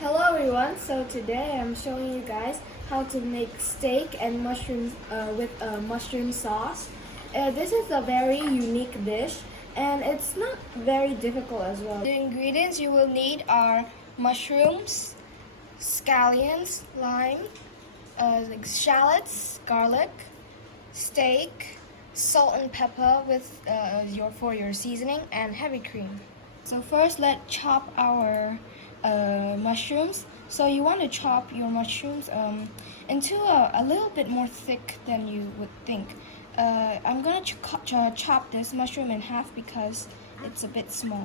Hello everyone, so today I'm showing you guys how to make steak and mushrooms with a mushroom sauce. This is a very unique dish and it's not very difficult as well. The ingredients you will need are mushrooms, scallions, lime, like shallots, garlic, steak, salt and pepper with for your seasoning, and heavy cream. So first, let's chop our mushrooms. So you want to chop your mushrooms into a little bit more thick than you would think. I'm gonna chop this mushroom in half because it's a bit small.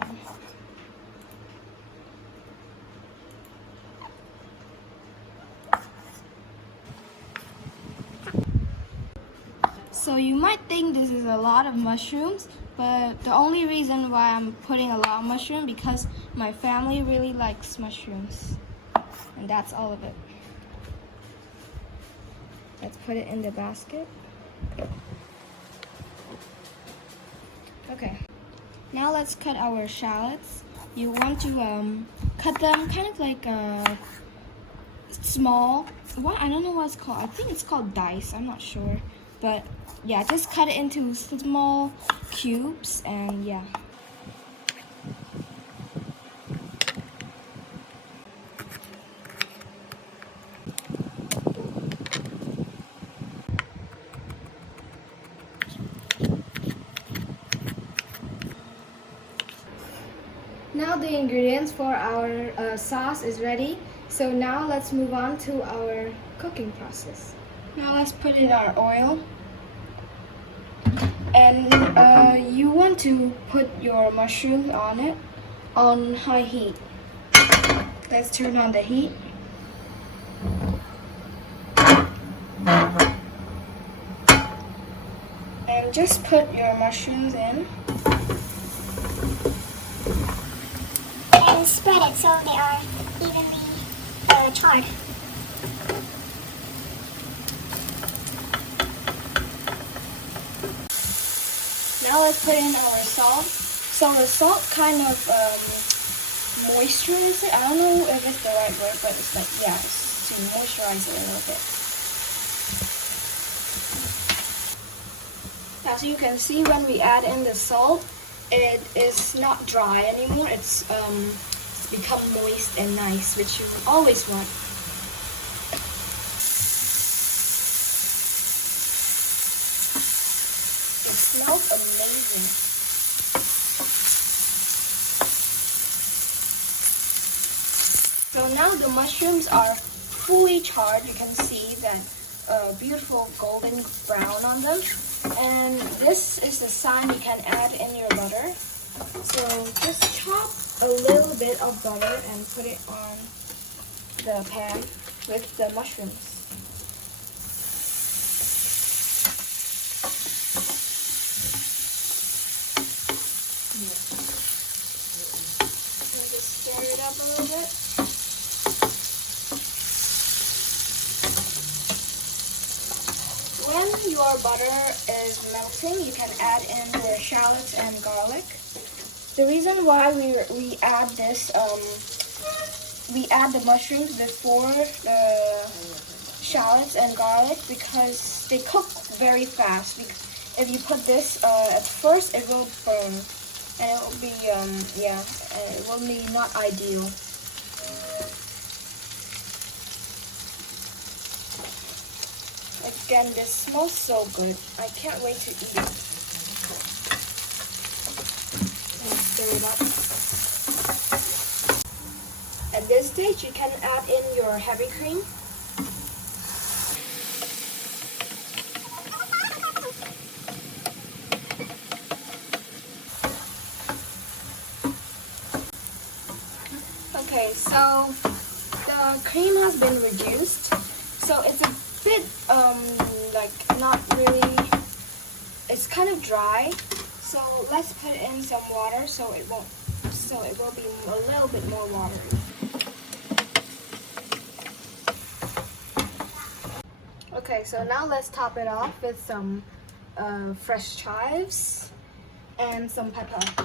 So you might think this is a lot of mushrooms, but the only reason why I'm putting a lot of mushroom because my family really likes mushrooms. And that's all of it. Let's put it in the basket. Okay. Now let's cut our shallots. You want to cut them kind of like small. I don't know what it's called. I think it's called dice. I'm not sure. But yeah, just cut it into small cubes and yeah. Now the ingredients for our sauce is ready. So now let's move on to our cooking process. Now let's put in our oil. And you want to put your mushrooms on it on high heat. Let's turn on the heat. And just put your mushrooms in. And spread it so they are evenly charred. Now let's put in our salt. So the salt kind of moisturizes it. I don't know if it's the right word, but it's like, yeah, it's to moisturize it a little bit. Now, so you can see when we add in the salt, it is not dry anymore. It's become moist and nice, which you always want. It smells amazing. So now the mushrooms are fully charred. You can see that beautiful golden brown on them. And this is the sign you can add in your butter. So just chop a little bit of butter and put it on the pan with the mushrooms. And just stir it up a little bit. When your butter is melting, you can add in your shallots and garlic. The reason why we add this, we add the mushrooms before the shallots and garlic because they cook very fast. If you put this at first, it will burn, and it will be it will be not ideal. Again, this smells so good. I can't wait to eat it. And stir it up. At this stage, you can add in your heavy cream. Okay, so the cream has been reduced, so it's a bit like not really, it's kind of dry, so let's put in some water so it will be a little bit more watery. Okay, so now let's top it off with some fresh chives and some pepper,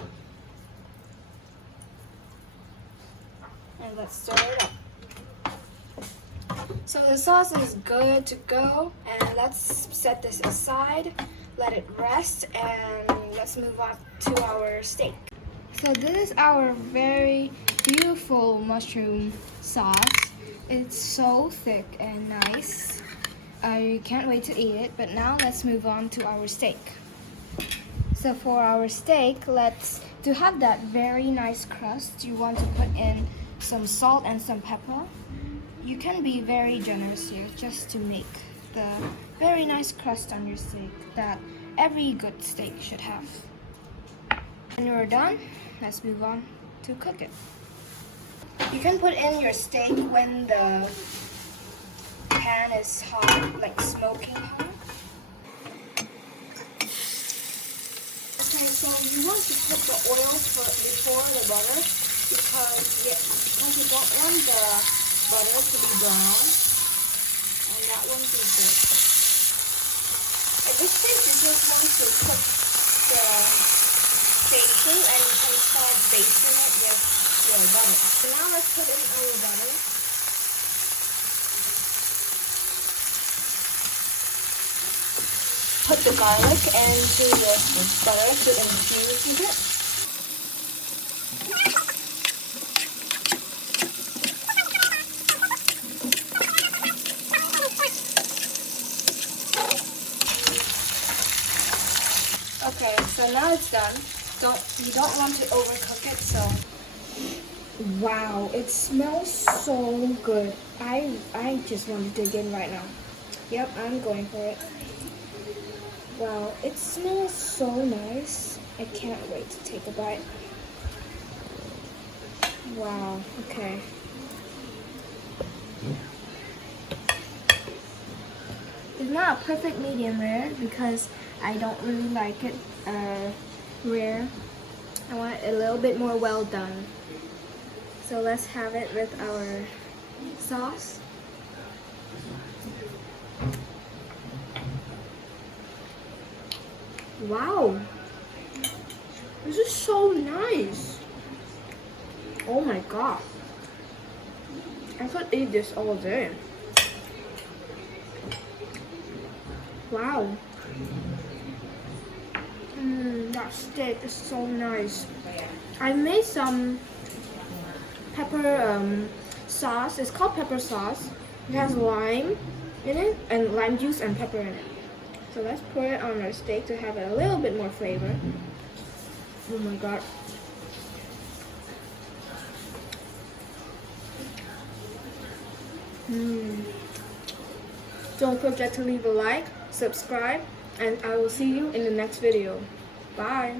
and let's stir it up. So the sauce is good to go, and let's set this aside, let it rest, and let's move on to our steak. So this is our very beautiful mushroom sauce. It's so thick and nice. I can't wait to eat it, but now let's move on to our steak. So for our steak, to have that very nice crust, you want to put in some salt and some pepper. You can be very generous here just to make the very nice crust on your steak that every good steak should have. When you're done, let's move on to cook it. You can put in your steak when the pan is hot, like smoking hot. Okay, so you want to put the oil before the butter because you don't want the butter to be brown, and that won't be good. At this stage, you just want to cook the steak through and you can start basting it with your butter. So now let's put in our butter. Put the garlic into the butter to infuse it. Okay, so now it's done. You don't want to overcook it, so. Wow, it smells so good. I just want to dig in right now. Yep, I'm going for it. Wow, it smells so nice. I can't wait to take a bite. Wow, okay. It's not a perfect medium rare because I don't really like it rare. I want it a little bit more well done. So let's have it with our sauce. Wow, this is so nice. Oh my god, I could eat this all day. Wow. That steak is so nice. I made some pepper sauce. It's called pepper sauce. It has lime in it, and lime juice and pepper in it. So let's pour it on our steak to have it a little bit more flavor. Oh my god. Don't forget to leave a like, subscribe, and I will see you in the next video. Bye.